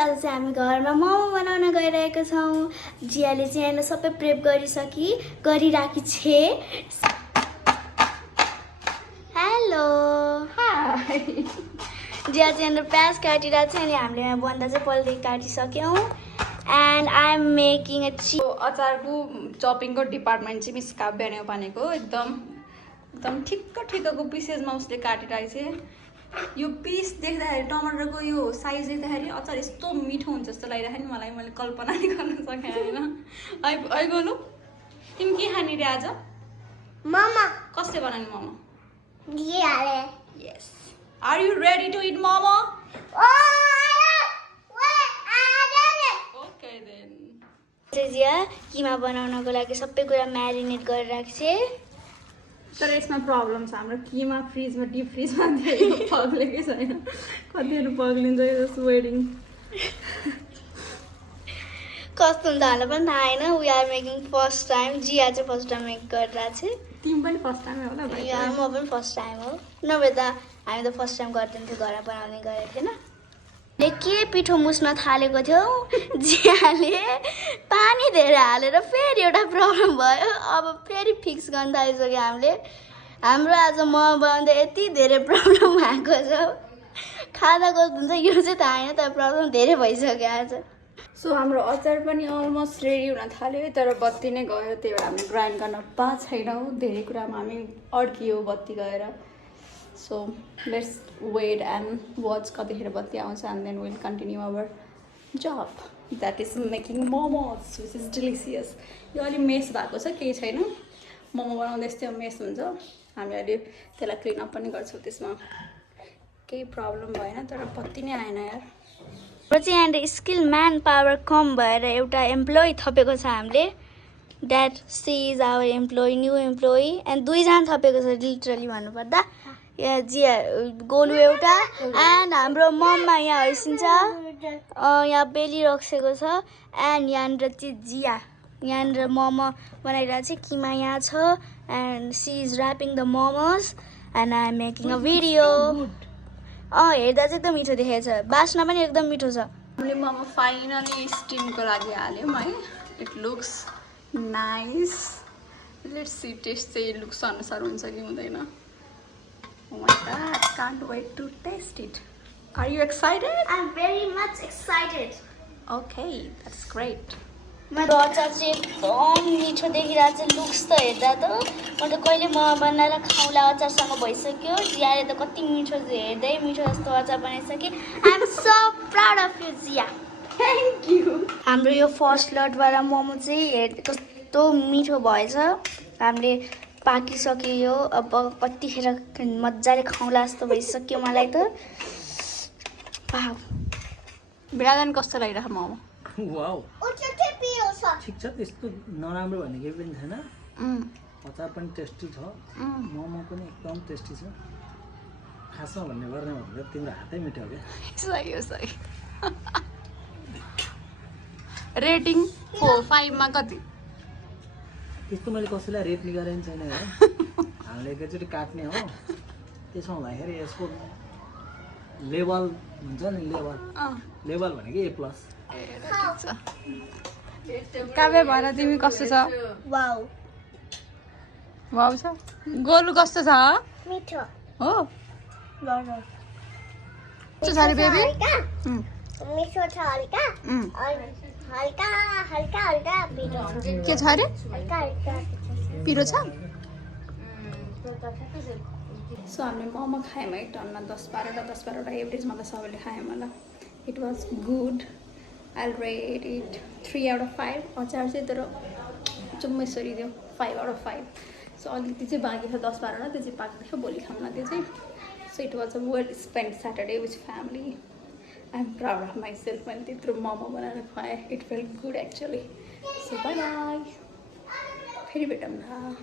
आज चाहिँ हामी घरमा मोमो बनाउन गइरहेको छौँ। जियाले चाहिँ यहाँ सबै प्रेप गरिराखी छे। हेलो हाय जिया चाहिँ यहाँ प्याज काटिरहेको छ अनि हामीले यहाँ बन्दा चाहिँ पहिलेदेखि काटिसक्यौँ। And I am making a अचारको चपिङको डिपार्टमेन्ट चाहिँ मिस काव्य नेपानेको एकदम ठिक्कको पिसेसमा उसले काटिरहेको छ। यो पिस देख्दाखेरि टमाटरको यो साइज देख्दाखेरि अचार यस्तो मिठो हुन्छ जस्तो लागिरहेको नि मलाई। मैले कल्पना नै गर्न सकेँ होइन। है गोलु तिमी के खाने रे आज? मोमो। कसले बनाउने मोमो? जियाले। Yes. Are you ready to eat momo? Okay then. Jia keema बनाउनको लागि सबै कुरा म्यारिनेट गरिराखेको छ। तर यसमा प्रब्लम छ, हाम्रो किमा फ्रिजमा डिप फ्रिजमा पग्लेकै छैन। कतिहरू पग्लिन्छ जस्ट वेटिङ। कस्तो हुन्छ हामीलाई पनि थाहा होइन। We are making first time. Jia चाहिँ फर्स्ट टाइम मेक गरिरहेको छ। तिमी पनि फर्स्ट टाइम होला भाइ? म पनि फर्स्ट टाइम हो। नभए त हामी त फर्स्ट टाइम गरिदिन्थ्यो, घरमा बनाउने गरेको थिएन। के पिठो मुस्न थालेको थियो, जियाले पानी धेरै हालेर फेरि एउटा प्रब्लम भयो। अब फेरि फिक्स गर्न थालिसक्यो हामीले। हाम्रो आज मोमो बनाउँदा यति धेरै प्रब्लम आएको छ, खाँदा कस्तो हुन्छ यो चाहिँ थाहा होइन, तर प्रब्लम धेरै भइसक्यो आज। सो हाम्रो अचार पनि अलमोस्ट रेडी हुन थाल्यो, तर बत्ती नै गयो। त्यही भएर हामी ग्राइन्ड गर्न पाएको छैनौँ। धेरै कुरामा हामी अड्कियो बत्ती गएर। So let's wait and watch कतिखेर बत्ती आउँछ and then will continue our job that is making momos which is delicious. यो अलिक मेस भएको छ, केही छैन। मोमो बनाउँदा यस्तै मेस हुन्छ। हामी अहिले त्यसलाई क्लिनअप पनि गर्छौँ, त्यसमा केही प्रब्लम भएन। तर बत्ती नै आएन यार। र चाहिँ यहाँनिर स्किल म्यान पावर कम भएर एउटा एम्प्लोइ थपेको छ हामीले। That she is our employee, new employee. And दुईजना थपेको छ लिटरली भन्नुपर्दा। यहाँ जिया गोलु एउटा एन्ड हाम्रो मम्मा यहाँ हैसिन्छ, यहाँ बेलिरक्सेको छ। एन्ड यहाँनिर चाहिँ जिया यहाँनिर मोमो बनाइरहेको छ। किमा यहाँ छ and she is wrapping the momos and I am making a video. हेर्दा चाहिँ एकदम मिठो देखेको छ, बास्ना पनि एकदम मिठो छ। हामीले मोमो फाइनली स्टिमको लागि हाल्यौँ है। It looks nice. Let's see taste चाहिँ लुक्स अनुसार हुन्छ कि हुँदैन। Oh my god, can't wait to taste it. Are you excited? I'm very much excited. Okay, that's great. मेरो अचार चाहिँ एकदम मिठो देखिरहेको छ। लुक्स त हेर्दा त म त कहिले मोमो बनाएर खाउँला अचारसँग भइसक्यो। जियाले त कति मिठो, हेर्दै मिठो जस्तो अचार बनाइसक्यो। I am so proud of you Jiya. Thank you. हाम्रो यो फर्स्ट लटवाला मोमो चाहिँ कस्तो मिठो भएछ। हामीले पाकिसक्यो यो। अब कतिखेर मजाले खाउँला जस्तो भइसक्यो मलाई त। बिराजन कस्तो लागिरहेको मोमो? वाउ ठिक छ, त्यस्तो नराम्रो भन्ने केही पनि छैन। अचार पनि टेस्टी छ, मोमो पनि एकदम टेस्टी छ। खासमा भन्ने गर्ने भन्दा तिम्रो हातै मिठो हो क्या। सही हो, सही। रेटिङ 4-5 मा कति? त्यस्तो मैले कसैलाई रेट नि गरेको छैन हेर। हामीले एकैचोटि काट्ने हो, त्यसमा हुँदाखेरि यसको लेभल हुन्छ नि, लेभल भनेको A+। काव्य भएर तिमी कस्तो छ? वाउ वाउ छ। गोलु कस्तो छ? मिठो हो कस्तो छ रे बेबी? मिठो छ, हल्का हल्का हल्का हल्का पिरो छ। के छ रे? हल्का हल्का पिरो छ। सो हामीले मोमो खायौँ है टनमा 10-12वटा एभरेजमा त सबैले खायौँ होला। It was good. I rate it 3 out of 5। अचार चाहिँ तर जम्मै सरिदियो 5 आउट अफ 5। सो अलिकति चाहिँ बाँकी छ 10-12वटा, त्यो चाहिँ पाक्दैछ, भोलि खाउँला त्यो चाहिँ। So it was a well spend Saturday with family. I am proud of myself. मैले त्यत्रो मोमो बनाएर खुवाएँ। It felt good actually. So bye bye, फेरि भेटौँ न।